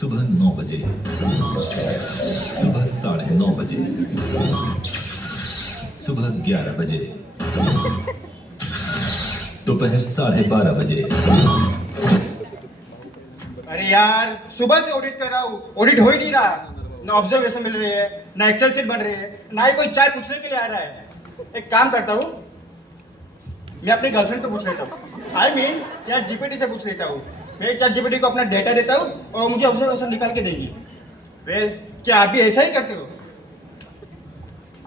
सुबह 9 बजे, सुबह 9:30 बजे, सुबह 11 बजे, दोपहर 12:30 बजे। अरे यार, सुबह से ऑडिट कर रहा हूँ, ऑडिट हो ही नहीं रहा। ना ऑब्जर्वेशन मिल रही है, ना एक्सेल शीट बन रही है, ना ही कोई चाय पूछने के लिए आ रहा है। एक काम करता हूँ, मैं अपनी गर्लफ्रेंड को पूछ लेता हूँ। चैट जीपीटी से पूछ लेता हूँ। मैं चैट जीपीटी को अपना डेटा देता हूँ और वो मुझे ऑब्जर्वेशन निकाल के देगी। वेल, क्या आप भी ऐसा ही करते हो?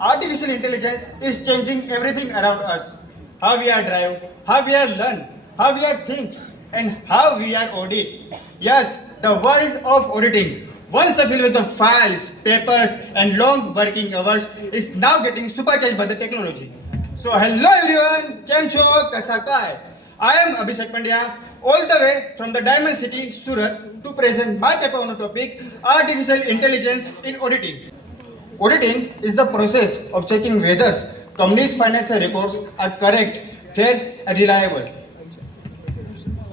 Artificial intelligence is changing everything around us. How we are drive, how we are learn, how we are think, and how we are audit. Yes, the world of auditing, once filled with the files, papers, and long working hours, is now getting supercharged by the technology. So, hello everyone, Kem Cho, Kasa Kai. I am Abhishek Pandya, all the way from the Diamond City, Surat, to present my paper on the topic Artificial Intelligence in Auditing. Auditing is the process of checking whether companies' financial records are correct, fair, and reliable.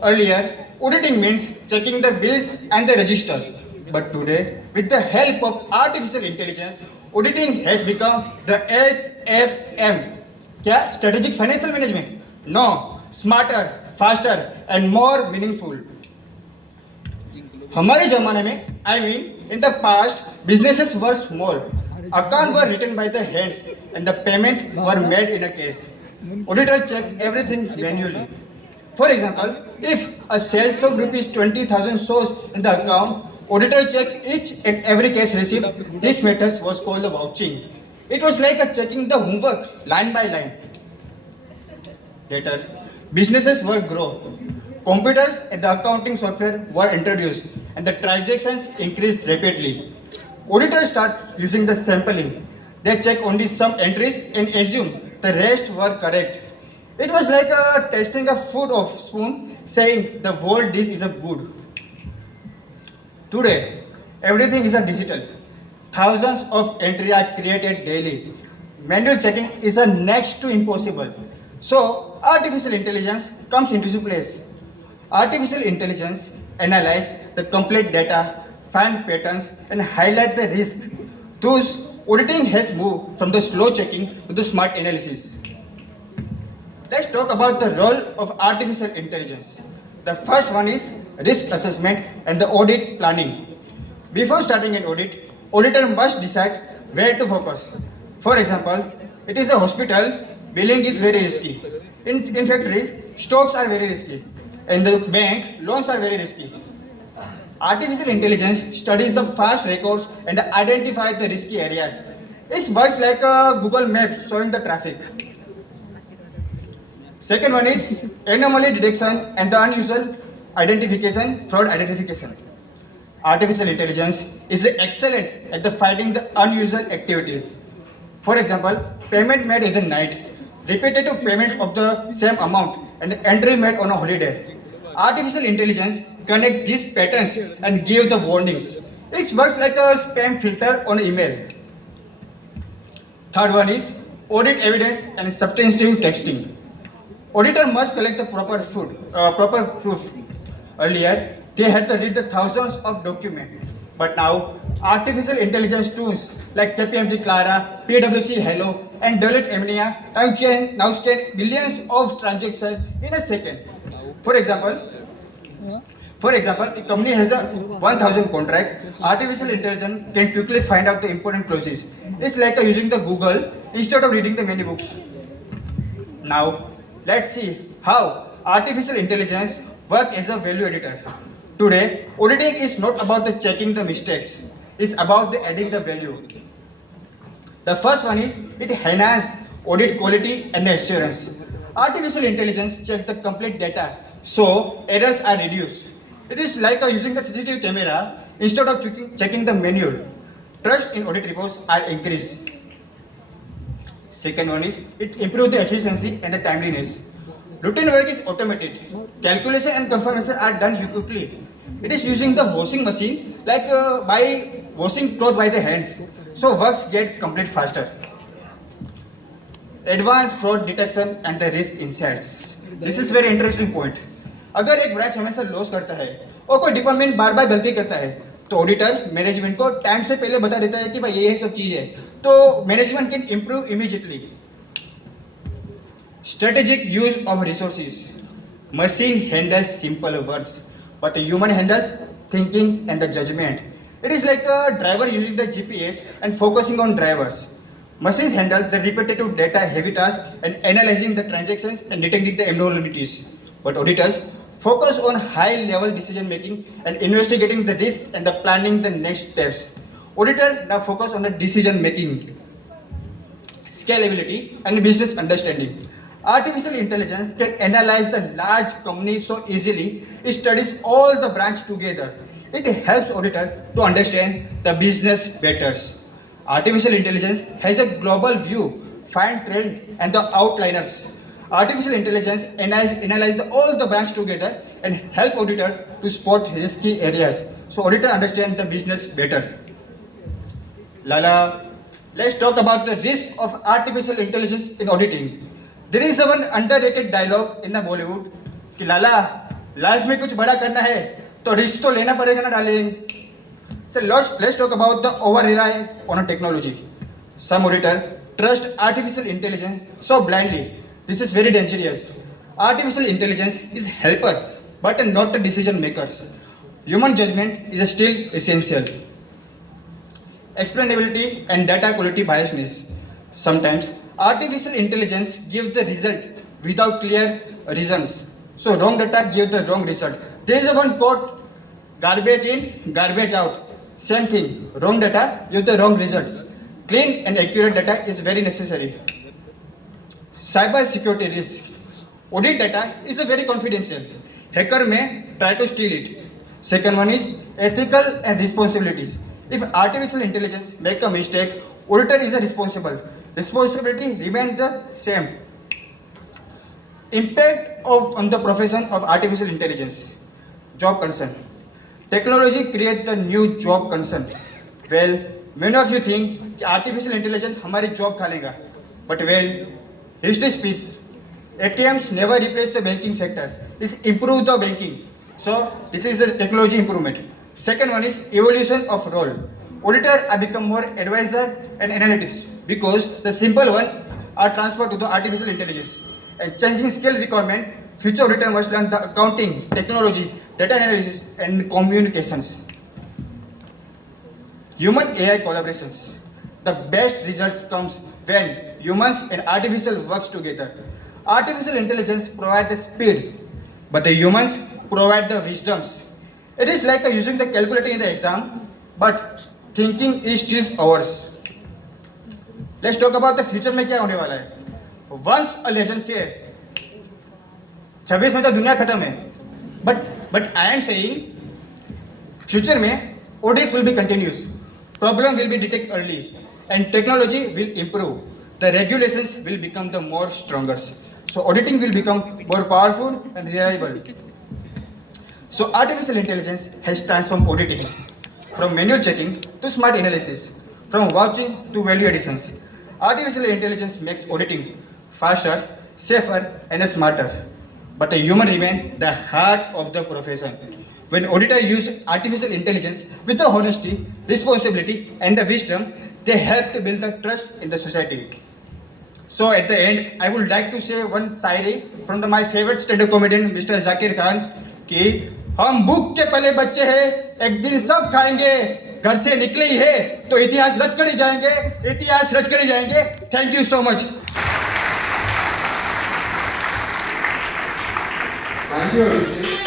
Earlier, auditing means checking the bills and the registers. But today, with the help of artificial intelligence, auditing has become the SFM. क्या? Strategic Financial Management? No, smarter, faster, and more meaningful. हमारे जमाने में in the past businesses were small. Accounts were written by the hands and the payment were made in a case. Auditor checked everything manually. For example, if a sales of rupees 20,000 shows in the account, auditor checked each and every case receipt. This method was called the vouching. It was like a checking the homework line by line. Later, businesses were grow. Computers and the accounting software were introduced and the transactions increased rapidly. Auditors start using the sampling. They check only some entries and assume the rest were correct. It was like testing a food of spoon, saying the whole dish is a good. Today, everything is a digital. Thousands of entries are created daily. Manual checking is a next to impossible. So, artificial intelligence comes into place. Artificial intelligence analyze the complete data, find patterns, and highlight the risk. Thus, auditing has moved from the slow checking to the smart analysis. Let's talk about the role of artificial intelligence. The first one is risk assessment and the audit planning. Before starting an audit, auditor must decide where to focus. For example, it is a hospital, billing is very risky. In factories, stocks are very risky. In the bank, loans are very risky. Artificial intelligence studies the past records and identifies the risky areas. It works like a Google Maps showing the traffic. Second one is anomaly detection and the unusual identification, fraud identification. Artificial intelligence is excellent at the finding the unusual activities. For example, payment made in the night, repetitive payment of the same amount, and entry made on a holiday. Artificial intelligence connect these patterns and give the warnings. It works like a spam filter on email. Third one is audit evidence and substantive texting. Auditor must collect the proper proof. Earlier, they had to read the thousands of documents, but now artificial intelligence tools like KPMG Clara, PwC Hello, and Deloitte Omnia now scan billions of transactions in a second. For example, a company has a 1,000 contract. Artificial intelligence can quickly find out the important clauses. It's like using the Google instead of reading the many books. Now, let's see how artificial intelligence works as a value editor. Today, auditing is not about the checking the mistakes. It's about the adding the value. The first one is it enhances audit quality and assurance. Artificial intelligence checks the complete data, so errors are reduced. It is like using the CCTV camera instead of checking the manual. Trust in audit reports are increased. Second one is it improves the efficiency and the timeliness. Routine work is automated. Calculation and confirmation are done quickly. It is using the washing machine like by washing clothes by the hands. So works get complete faster. Advanced fraud detection and the risk insights. This is very interesting point. अगर एक branch हमेशा loss करता है और कोई department बार बार गलती करता है तो ऑडिटर मैनेजमेंट को टाइम से पहले बता देता है कि भाई ये सब चीज़ है, तो management can improve immediately. Strategic use of resources. Machine handles simple words, but a human handles thinking and the judgment. It is like a driver using the GPS and focusing on drivers. Machines handle the repetitive data heavy tasks and analyzing the transactions and detecting the abnormalities. But auditors focus on high level decision making and investigating the risk and the planning the next steps. Auditor now focus on the decision making, scalability and business understanding. Artificial intelligence can analyze the large companies so easily. It studies all the branches together. It helps auditor to understand the business better. Artificial intelligence has a global view, find trend and the outliners. Artificial intelligence analyze all the branches together and help auditor to spot risky areas. So auditor understand the business better. Lala, let's talk about the risk of artificial intelligence in auditing. There is one underrated dialogue in the Bollywood कि लाला life में कुछ बड़ा करना है तो risk तो लेना पड़ेगा ना darling. So let's talk about the over reliance on a technology. Some auditor trust artificial intelligence so blindly. This is very dangerous. Artificial intelligence is helper but not a decision makers. Human judgment is still essential. Explainability and data quality biasness. Sometimes artificial intelligence gives the result without clear reasons. So wrong data gives the wrong result. There is a one quote, garbage in, garbage out. Same thing, wrong data gives the wrong results. Clean and accurate data is very necessary. Cyber security risk. Audit data is a very confidential. Hacker may try to steal it. Second one is ethical and responsibilities. If artificial intelligence make a mistake, auditor is responsible. Responsibility remains the same. Impact on the profession of artificial intelligence. Job concern. Technology creates the new job concerns. Well, many of you think artificial intelligence हमारी job खा लेगा. But well, history speaks. ATMs never replace the banking sectors. It's improve the banking. So this is a technology improvement. Second one is evolution of role. Auditor are become more advisor and analytics because the simple one are transferred to the artificial intelligence. And changing skill requirement, future auditor must learn the accounting, technology, data analysis and communications. Human AI collaborations. The best results comes when humans and artificial works together. Artificial intelligence provides the speed, but the humans provide the wisdoms. It is like using the calculator in the exam, but thinking is still ours. Let's talk about the future में क्या होने वाला है. Once a legend say 26 में तो दुनिया खत्म है. But I am saying future में audits will be continuous. Problem will be detected early and technology will improve. The regulations will become the more stronger. So auditing will become more powerful and reliable. So artificial intelligence has transformed auditing from manual checking to smart analysis, from vouching to value additions. Artificial intelligence makes auditing faster, safer and smarter. But a human remains the heart of the profession. When auditors use artificial intelligence with the honesty, responsibility and the wisdom, they help to build the trust in the society. So at the end, I would like to say one Shayari from my favorite stand-up comedian Mr. Zakir Khan कि हम भूख के पले बच्चे हैं, एक दिन सब खाएंगे, घर से निकले ही है तो इतिहास रच कर ही जाएंगे, इतिहास रच कर ही जाएंगे. Thank you so much. Thank you, Abhishek.